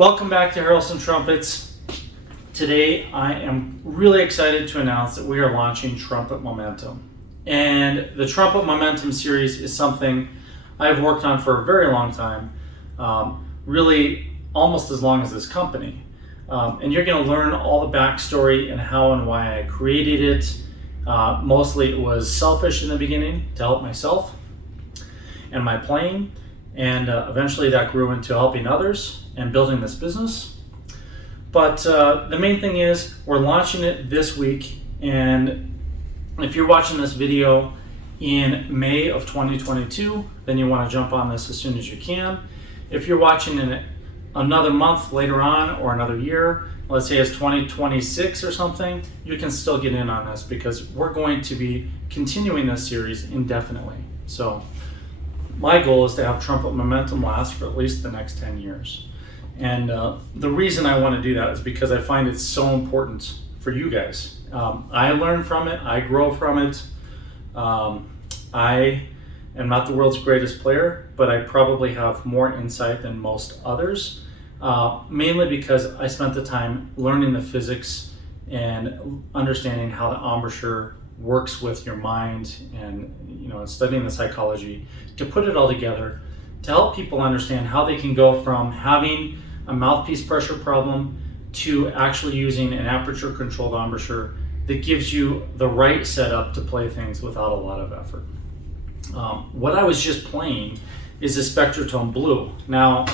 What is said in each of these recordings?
Welcome back to Harrelson Trumpets. Today I am really excited to announce that we are launching Trumpet Momentum. And the Trumpet Momentum series is something I've worked on for a very long time, really almost as long as this company. And you're going to learn all the backstory and how and why I created it. Mostly it was selfish in the beginning to help myself and my playing. And eventually that grew into helping others and building this business. But the main thing is we're launching it this week. And if you're watching this video in May of 2022, then you want to jump on this as soon as you can. If you're watching in another month later on or another year, let's say it's 2026 or something, you can still get in on this because we're going to be continuing this series indefinitely. So my goal is to have Trumpet Momentum last for at least the next 10 years. And the reason I want to do that is because I find it so important for you guys. I learn from it, I grow from it. I am not the world's greatest player, but I probably have more insight than most others, mainly because I spent the time learning the physics and understanding how the embouchure works with your mind and studying the psychology to put it all together to help people understand how they can go from having a mouthpiece pressure problem to actually using an aperture controlled embouchure that gives you the right setup to play things without a lot of effort. What I was just playing is a Spectratone Blue. Now,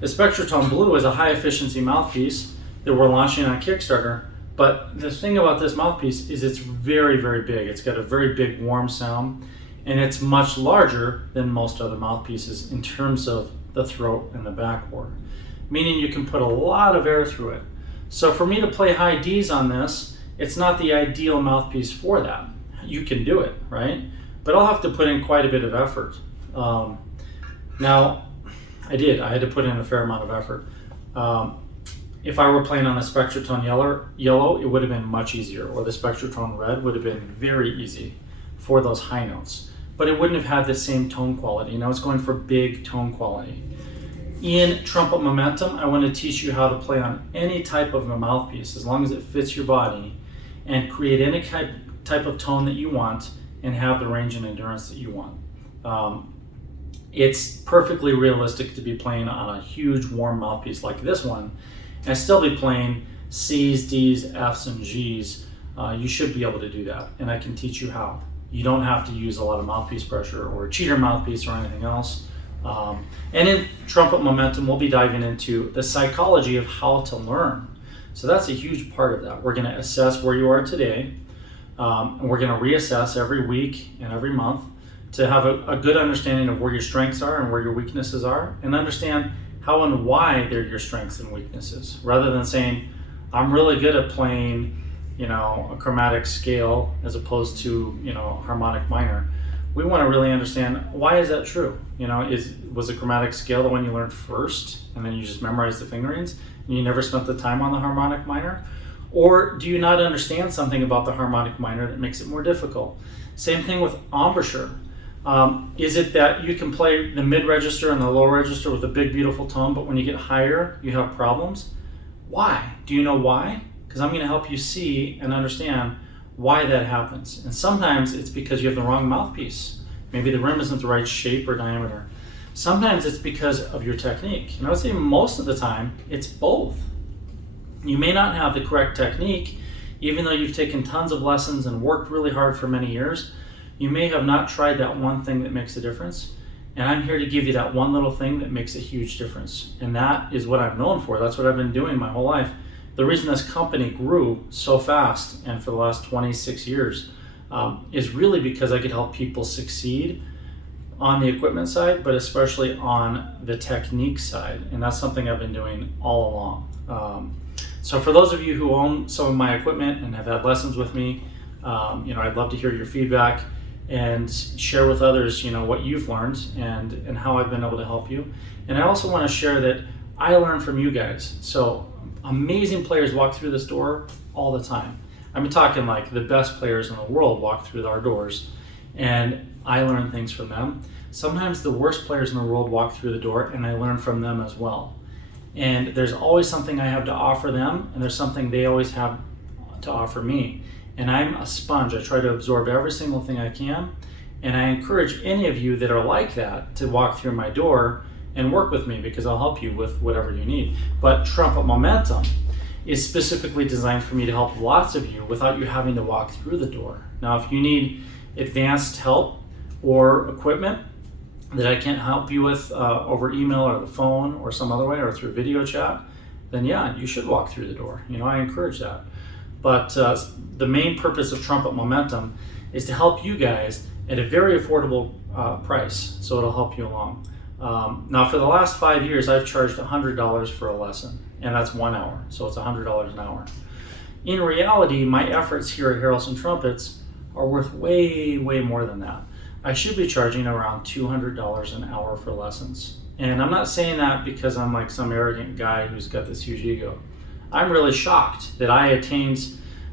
the Spectratone Blue is a high efficiency mouthpiece that we're launching on Kickstarter, but the thing about this mouthpiece is it's very, very big. It's got a very big warm sound, and it's much larger than most other mouthpieces in terms of the throat and the backboard, meaning you can put a lot of air through it. So for me to play high Ds on this, it's not the ideal mouthpiece for that. You can do it, right? But I'll have to put in quite a bit of effort. Now, I had to put in a fair amount of effort. If I were playing on the Spectratone yellow, it would have been much easier, or the Spectratone red would have been very easy for those high notes. But it wouldn't have had the same tone quality. It's going for big tone quality. In Trumpet Momentum, I want to teach you how to play on any type of a mouthpiece, as long as it fits your body, and create any type of tone that you want and have the range and endurance that you want. It's perfectly realistic to be playing on a huge warm mouthpiece like this one and still be playing C's, D's, F's, and G's. You should be able to do that, and I can teach you how. You don't have to use a lot of mouthpiece pressure or a cheater mouthpiece or anything else. And in Trumpet Momentum, we'll be diving into the psychology of how to learn. So that's a huge part of that. We're going to assess where you are today, and we're going to reassess every week and every month to have a good understanding of where your strengths are and where your weaknesses are, and understand how and why they're your strengths and weaknesses, rather than saying, I'm really good at playing, a chromatic scale as opposed to, harmonic minor. We want to really understand, why is that true? Was a chromatic scale the one you learned first and then you just memorized the fingerings and you never spent the time on the harmonic minor? Or do you not understand something about the harmonic minor that makes it more difficult? Same thing with embouchure. Is it that you can play the mid register and the low register with a big, beautiful tone, but when you get higher, you have problems? Why? Do you know why? Because I'm going to help you see and understand why that happens. And sometimes it's because you have the wrong mouthpiece. Maybe the rim isn't the right shape or diameter. Sometimes it's because of your technique. And I would say most of the time, it's both. You may not have the correct technique, even though you've taken tons of lessons and worked really hard for many years. You may have not tried that one thing that makes a difference. And I'm here to give you that one little thing that makes a huge difference. And that is what I'm known for. That's what I've been doing my whole life. The reason this company grew so fast and for the last 26 years is really because I could help people succeed on the equipment side, but especially on the technique side. And that's something I've been doing all along. So for those of you who own some of my equipment and have had lessons with me, I'd love to hear your feedback and share with others, what you've learned and how I've been able to help you. And I also want to share that I learn from you guys. So amazing players walk through this door all the time. I'm talking like the best players in the world walk through our doors, and I learn things from them. Sometimes the worst players in the world walk through the door, and I learn from them as well. And there's always something I have to offer them, and there's something they always have to offer me. And I'm a sponge. I try to absorb every single thing I can. And I encourage any of you that are like that to walk through my door and work with me, because I'll help you with whatever you need. But Trumpet Momentum is specifically designed for me to help lots of you without you having to walk through the door. Now, if you need advanced help or equipment that I can't help you with over email or the phone or some other way or through video chat, then yeah, you should walk through the door. I encourage that. But the main purpose of Trumpet Momentum is to help you guys at a very affordable price, so it'll help you along. Now, for the last 5 years, I've charged $100 for a lesson, and that's 1 hour, so it's $100 an hour. In reality, my efforts here at Harrelson Trumpets are worth way, way more than that. I should be charging around $200 an hour for lessons. And I'm not saying that because I'm like some arrogant guy who's got this huge ego. I'm really shocked that I attained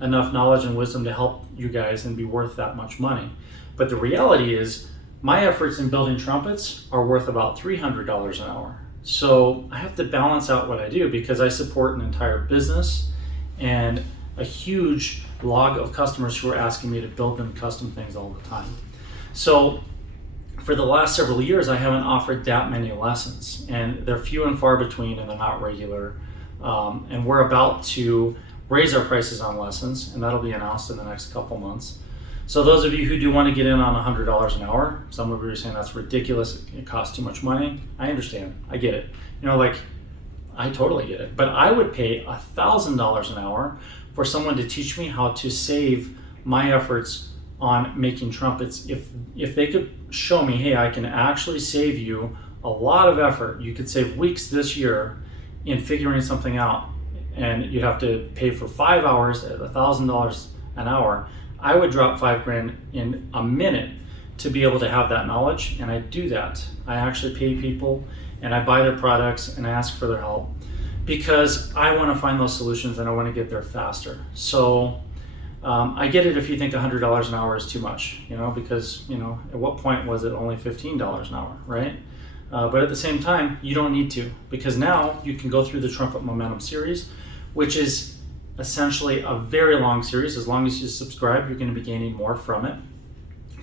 enough knowledge and wisdom to help you guys and be worth that much money. But the reality is, my efforts in building trumpets are worth about $300 an hour. So I have to balance out what I do, because I support an entire business and a huge log of customers who are asking me to build them custom things all the time. So for the last several years, I haven't offered that many lessons, and they're few and far between, and they're not regular. And we're about to raise our prices on lessons, and that'll be announced in the next couple months. So those of you who do want to get in on $100 an hour, some of you are saying that's ridiculous, it costs too much money. I understand, I get it. I totally get it. But I would pay $1,000 an hour for someone to teach me how to save my efforts on making trumpets. If they could show me, hey, I can actually save you a lot of effort. You could save weeks this year in figuring something out, and you'd have to pay for 5 hours at $1,000 an hour. I would drop $5,000 in a minute to be able to have that knowledge, and I do that. I actually pay people, and I buy their products, and I ask for their help, because I want to find those solutions and I want to get there faster. So I get it if you think $100 an hour is too much, because at what point was it only $15 an hour, right? But at the same time, you don't need to, because now you can go through the Trumpet Momentum series, which is essentially a very long series. As long as you subscribe, you're going to be gaining more from it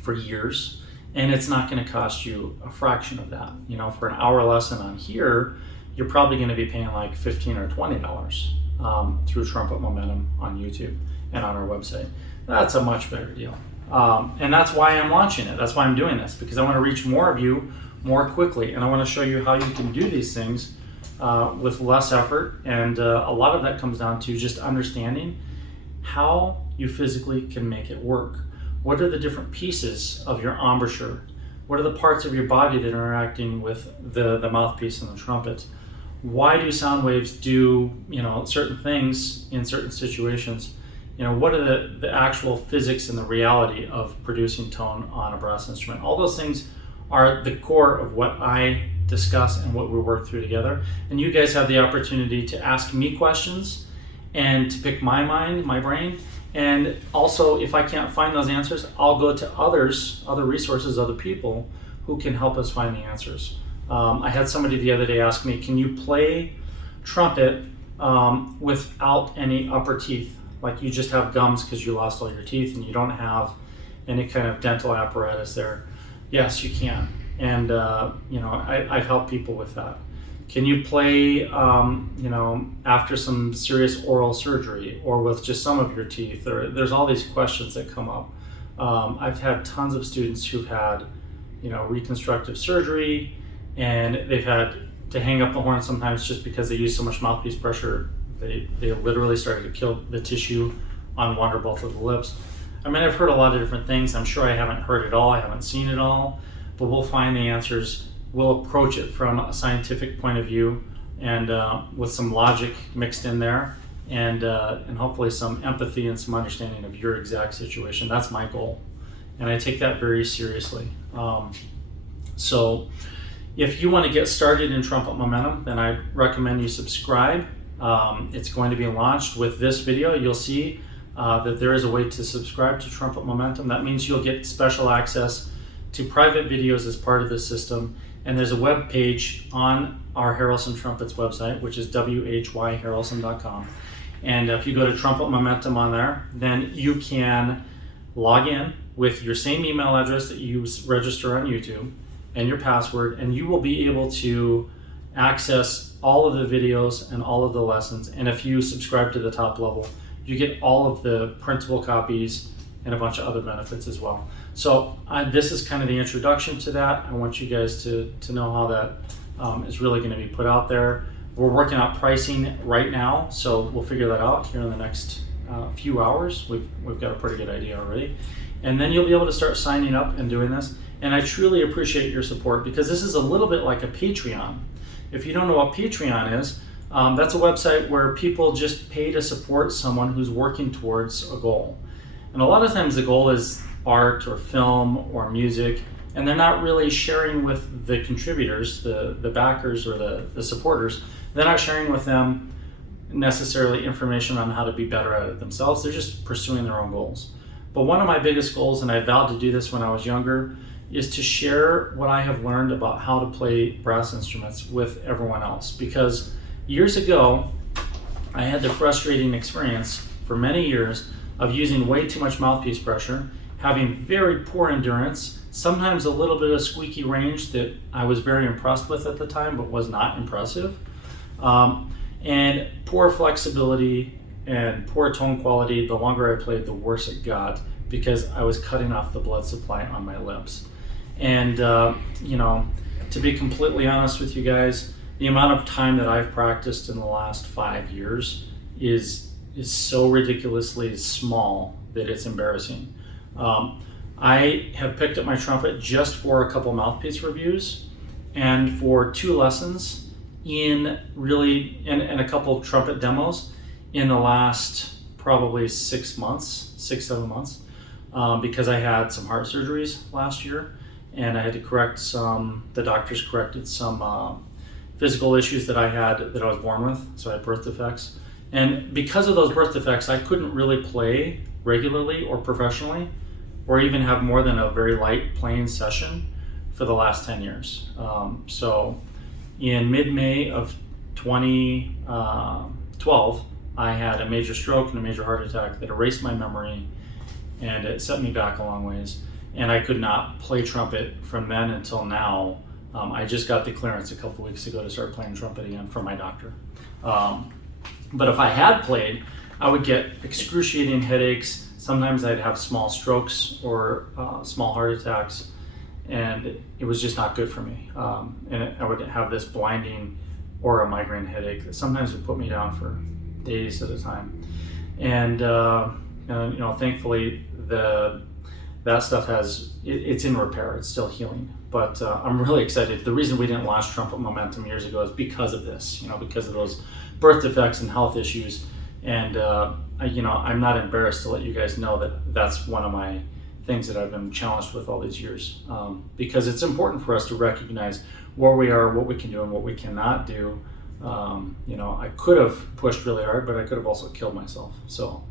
for years, and it's not going to cost you a fraction of that. For an hour lesson on here, you're probably going to be paying like $15 or $20 through Trumpet Momentum on YouTube and on our website. That's a much better deal. And that's why I'm launching it. That's why I'm doing this, because I want to reach more of you more quickly, and I want to show you how you can do these things with less effort. And a lot of that comes down to just understanding how you physically can make it work. What are the different pieces of your embouchure? What are the parts of your body that are interacting with the mouthpiece and the trumpet? Why do sound waves do certain things in certain situations? What are the actual physics and the reality of producing tone on a brass instrument? All those things are the core of what I discuss and what we work through together. And you guys have the opportunity to ask me questions and to pick my mind, my brain. And also, if I can't find those answers, I'll go to other resources, other people who can help us find the answers. I had somebody the other day ask me, can you play trumpet without any upper teeth? Like you just have gums because you lost all your teeth and you don't have any kind of dental apparatus there. Yes, you can. And I've helped people with that. Can you play after some serious oral surgery or with just some of your teeth? There's all these questions that come up. I've had tons of students who've had reconstructive surgery, and they've had to hang up the horn sometimes just because they use so much mouthpiece pressure. They literally started to kill the tissue on one or both of the lips. I mean, I've heard a lot of different things. I'm sure I haven't heard it all, I haven't seen it all, but we'll find the answers. We'll approach it from a scientific point of view and with some logic mixed in there, and hopefully some empathy and some understanding of your exact situation. That's my goal, and I take that very seriously. So if you want to get started in Trumpet Momentum, then I recommend you subscribe. It's going to be launched with this video. You'll see that there is a way to subscribe to Trumpet Momentum. That means you'll get special access to private videos as part of the system, And there's a web page on our Harrelson Trumpets website, which is whyharrelson.com. And if you go to Trumpet Momentum on there, then you can log in with your same email address that you register on YouTube and your password, and you will be able to access all of the videos and all of the lessons. And if you subscribe to the top level, you get all of the printable copies and a bunch of other benefits as well. So this is kind of the introduction to that. I want you guys to know how that is really going to be put out there. We're working out pricing right now, so we'll figure that out here in the next few hours. We've got a pretty good idea already. And then you'll be able to start signing up and doing this. And I truly appreciate your support, because this is a little bit like a Patreon. If you don't know what Patreon is, that's a website where people just pay to support someone who's working towards a goal. And a lot of times the goal is art or film or music, and they're not really sharing with the contributors, the backers or the supporters. They're not sharing with them necessarily information on how to be better at it themselves. They're just pursuing their own goals. But one of my biggest goals, and I vowed to do this when I was younger, is to share what I have learned about how to play brass instruments with everyone else. Because years ago, I had the frustrating experience for many years of using way too much mouthpiece pressure, having very poor endurance, sometimes a little bit of squeaky range that I was very impressed with at the time, but was not impressive, and poor flexibility and poor tone quality. The longer I played, the worse it got, because I was cutting off the blood supply on my lips. And to be completely honest with you guys, the amount of time that I've practiced in the last 5 years is so ridiculously small that it's embarrassing. I have picked up my trumpet just for a couple mouthpiece reviews and for 2 lessons and a couple trumpet demos in the last probably 6 months, 7 months, because I had some heart surgeries last year, and I had to correct the doctors corrected some physical issues that I was born with. So I had birth defects. And because of those birth defects, I couldn't really play regularly or professionally, or even have more than a very light playing session for the last 10 years. So in mid-May of 2012, I had a major stroke and a major heart attack that erased my memory, and it set me back a long ways. And I could not play trumpet from then until now. I just got the clearance a couple weeks ago to start playing trumpet again from my doctor. But if I had played, I would get excruciating headaches. Sometimes I'd have small strokes or small heart attacks, and it was just not good for me. I would have this blinding or a migraine headache that sometimes would put me down for days at a time. And thankfully that stuff it's in repair. It's still healing. But I'm really excited. The reason we didn't launch Trumpet Momentum years ago is because of this, because of those birth defects and health issues. And I'm not embarrassed to let you guys know that that's one of my things that I've been challenged with all these years, because it's important for us to recognize where we are, what we can do, and what we cannot do. I could have pushed really hard, but I could have also killed myself. So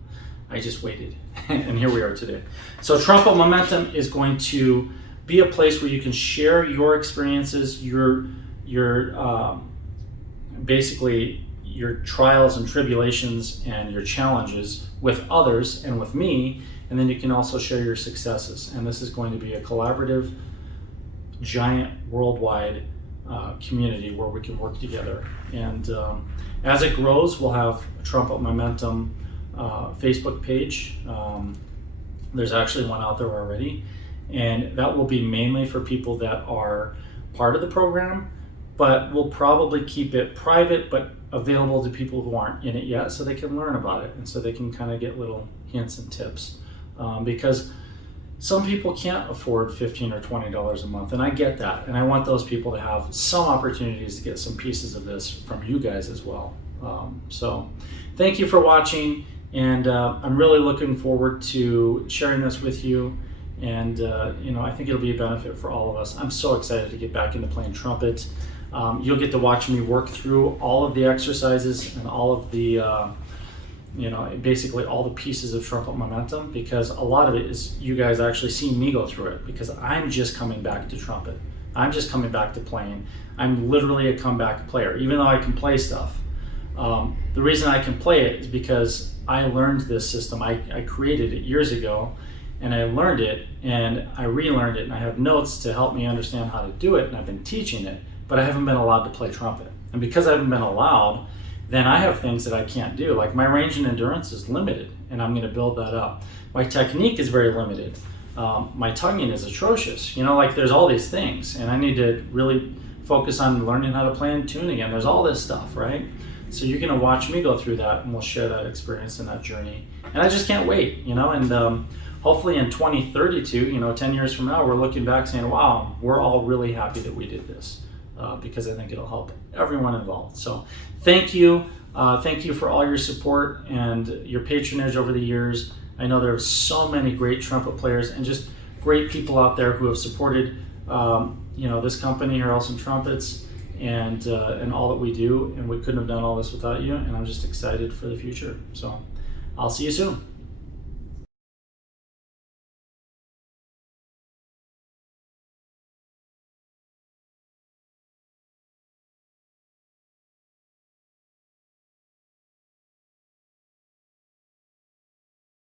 I just waited, and here we are today. So Trumpet Momentum is going to be a place where you can share your experiences, your basically your trials and tribulations and your challenges with others and with me, and then you can also share your successes. And this is going to be a collaborative, giant, worldwide community where we can work together. And as it grows, we'll have a Trumpet Momentum Facebook page. There's actually one out there already, and that will be mainly for people that are part of the program, but we'll probably keep it private but available to people who aren't in it yet, so they can learn about it and so they can kind of get little hints and tips, because some people can't afford $15 or $20 a month, and I get that, and I want those people to have some opportunities to get some pieces of this from you guys as well. So thank you for watching, and I'm really looking forward to sharing this with you. And I think it'll be a benefit for all of us. I'm so excited to get back into playing trumpet. You'll get to watch me work through all of the exercises and all of the basically all the pieces of Trumpet Momentum, because a lot of it is you guys actually seeing me go through it, because I'm just coming back to trumpet. I'm just coming back to playing. I'm literally a comeback player, even though I can play stuff. The reason I can play it is because I learned this system. I created it years ago, and I learned it, and I relearned it, and I have notes to help me understand how to do it, and I've been teaching it, but I haven't been allowed to play trumpet. And because I haven't been allowed, then I have things that I can't do. Like my range and endurance is limited, and I'm going to build that up. My technique is very limited. My tonguing is atrocious. Like there's all these things, and I need to really focus on learning how to play in tune again. There's all this stuff, right? So you're going to watch me go through that, and we'll share that experience and that journey. And I just can't wait, and hopefully in 2032, 10 years from now, we're looking back saying, wow, we're all really happy that we did this, because I think it'll help everyone involved. So thank you. Thank you for all your support and your patronage over the years. I know there are so many great trumpet players and just great people out there who have supported this company here, Elson Trumpets, and all that we do, and we couldn't have done all this without you, and I'm just excited for the future. So I'll see you soon.